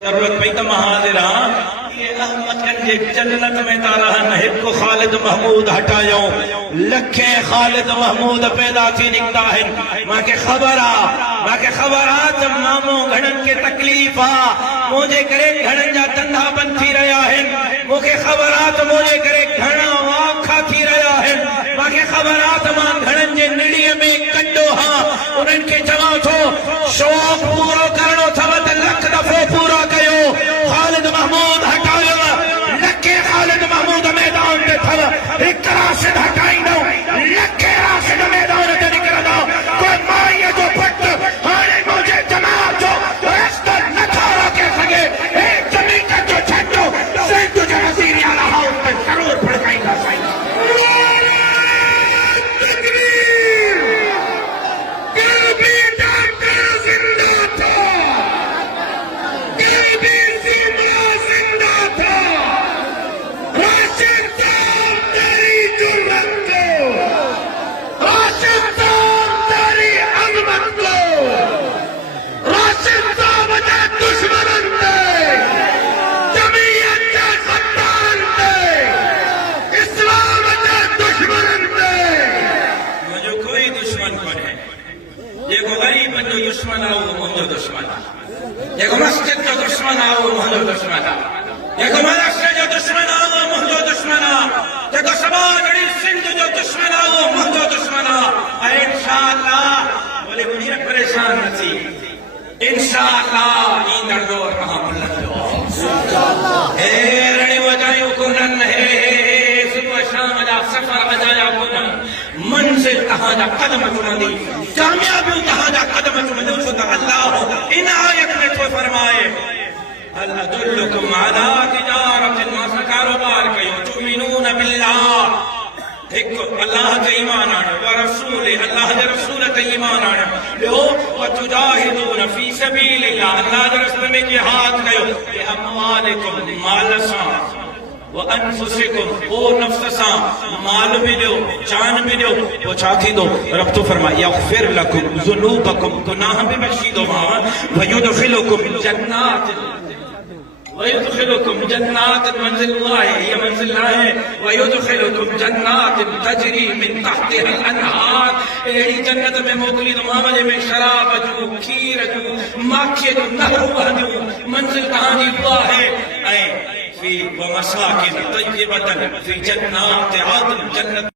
जरूरत पई त मां हाज़िर आहियां। ये अहमदन जे जन्नत में तारा हिकु ख़ालिद महमूद हटायो, लखे ख़ालिद महमूद पैदा थी निकता है। मांखे ख़बर आ त मामो घणन के तकलीफ़ आ, मुझे करे घणन जा धंधा बंद थी रहा है। मुझे खबर आ त मुझे करे घणा वाखा थी रहा है। मांखे खबर आ त मां घणन जे निड़ीअ में कड्डो हां, उन्हनि खे चवां थो शौक़ पूरो करणो अथव त लख दफ़ो पूरो कयो। ख़ालिद महमूद हटायो, लखे ख़ालिद महमूद मैदान ते अथव। हिकु राशिद हटाईंदो, लखे राशिद मैदान ते निकिरंदा। कोई माईअ जो पुटु हाणे मुंहिंजे जमात जो रस्तो नथो रोके सघे। हे ज़मीन जो झंडो सिंध जे वज़ीर आला हाउस में ज़रूर फड़काईंदा साईं। दुश्मन आओ मुझो दुश्मन, जेको मस्जिद जो दुश्मन आओ मुझो दुश्मन, जेको महाराष्ट्र जो दुश्मन आओ मुझो दुश्मन, जेको समाज सिंध जो दुश्मन आओ मुझो दुश्मन। इंशाअल्लाह बोले मुझे परेशान न थी, इंशाअल्लाह ईंदड़ दौर खां बुलंदो। हे रणी वजायूं कोन्हनि, हे सुबुह शाम जा सफ़र वजाया कोन्हनि। मंज़िल तव्हांजा कदम चुमंदी, कामयाबियूं तव्हांजा कदम चुमंदियूं। छो त अल्लाह इन आयत में थो फरमाए हल अदुल्लुकुम अला तिजारतिन, मां कारोबार कयो तुमिनून बिल्लाह, हिकु अल्लाह ते ईमान आणियो, व रसूल अल्लाह जे रसूल ते ईमान आणियो, ॿियो व तुजाहिदून फी सबीलिल्लाह, अल्लाह जे रस्ते में जिहाद कयो। बि अमवालिकुम, माल सां, वो अनफुसिकुम, ओ नफ्स सां, माल भी दो, जान भी दो। वो छा थींदो? रब तो फरमाए यग़फिर लकुम ज़ुनूबकुम, गुनाह भी बख्शी दो मां, व युदखिलुकुम जन्नात, व युदखिलुकुम जन्नात, मंजिल हुआ है ये मंजिल ना है। व युदखिलुकुम जन्नात तजरी मिन तहतिहा अनहार, एड़ी जन्नत में मोकली तो मामले में शराब जो, खीर जो, माखी जो नहरूं बहंदियूं। मंजिल तव्हांजी हुआ है। ऐं व मसाकिन तय्यबतन फी जन्नात आदन, जन्नत